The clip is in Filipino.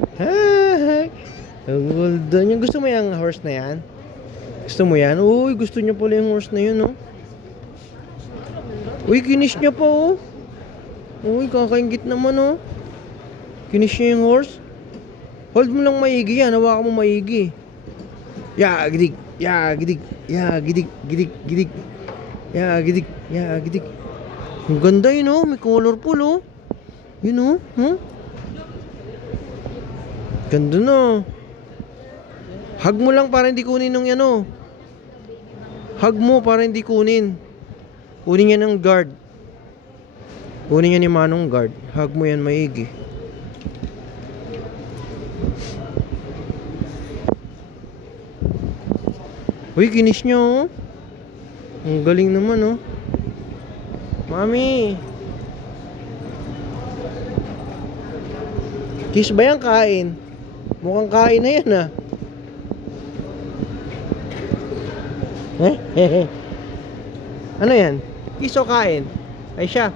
Hi! Ang golden. Yung gusto mo yung horse na yan? Gusto mo yan? Uy, gusto niya pala yung horse na yun, oh. Uy, kinis niya pa, oh. Uy, kakaingit naman, oh. Kinis niya yung horse. Hold mo lang maigi yan. Hawakan mo maigi. Ya, gidig. Ya, gidig. Ya, gidig. Gidig. Gidig. Ya, gidig. Ya, gidig. Ang ganda yun, oh. May colorful, oh. Yun, oh. Huh? Ganda na. Hug mo lang para hindi kunin ng yan, oh. Hug mo para hindi kunin. Kunin niya ng guard. Kunin niya ni Manong guard. Hug mo yan maigi. Uy, kinis niya, oh. Ang galing naman, oh. Mami. Kiss ba yan kain? Mukhang kain na yan, ah. Ano yan? Kiss o kain? Ay siya.